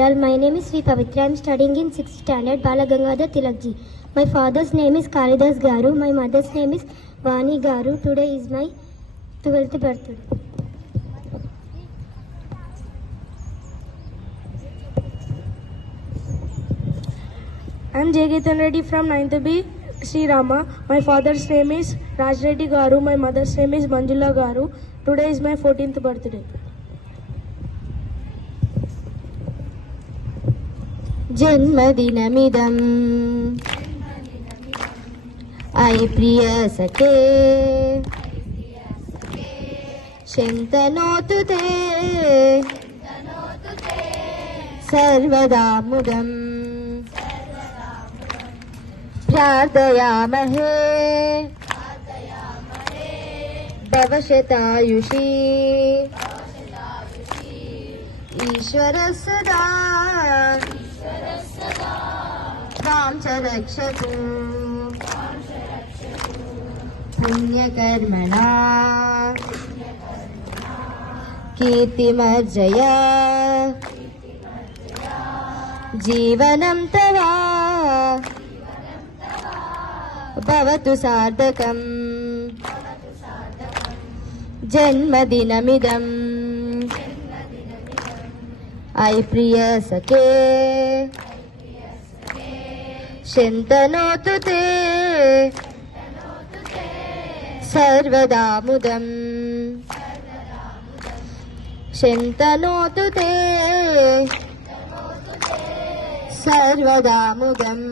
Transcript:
and all. My name is Sri Pavitra. I am studying in 6th standard, Balagangadhar Tilakji. My father's name is Kalidas Garu. My mother's name is Vani Garu. Today is my 12th birthday. I am J. Geethan Reddy from 9th B, Sri Rama. My father's name is Raj Reddy Garu. My mother's name is Manjula Garu. Today is my 14th birthday. जन्मदिनमिदं अयि प्रियसखे शन्तनोतु ते सर्वदा मुदं प्रार्थयामहे भवशतायुषी ईश्वरः सदा त्वां च रक्षतु पुण्यकर्मणा कीर्तिमर्जय जीवनं तव भवतु सार्थकम् जन्मदिनमिदम् अयि प्रियसखे शन्तनोतु ते सर्वदा मुदम् शन्तनोतु ते सर्वदा मुदम्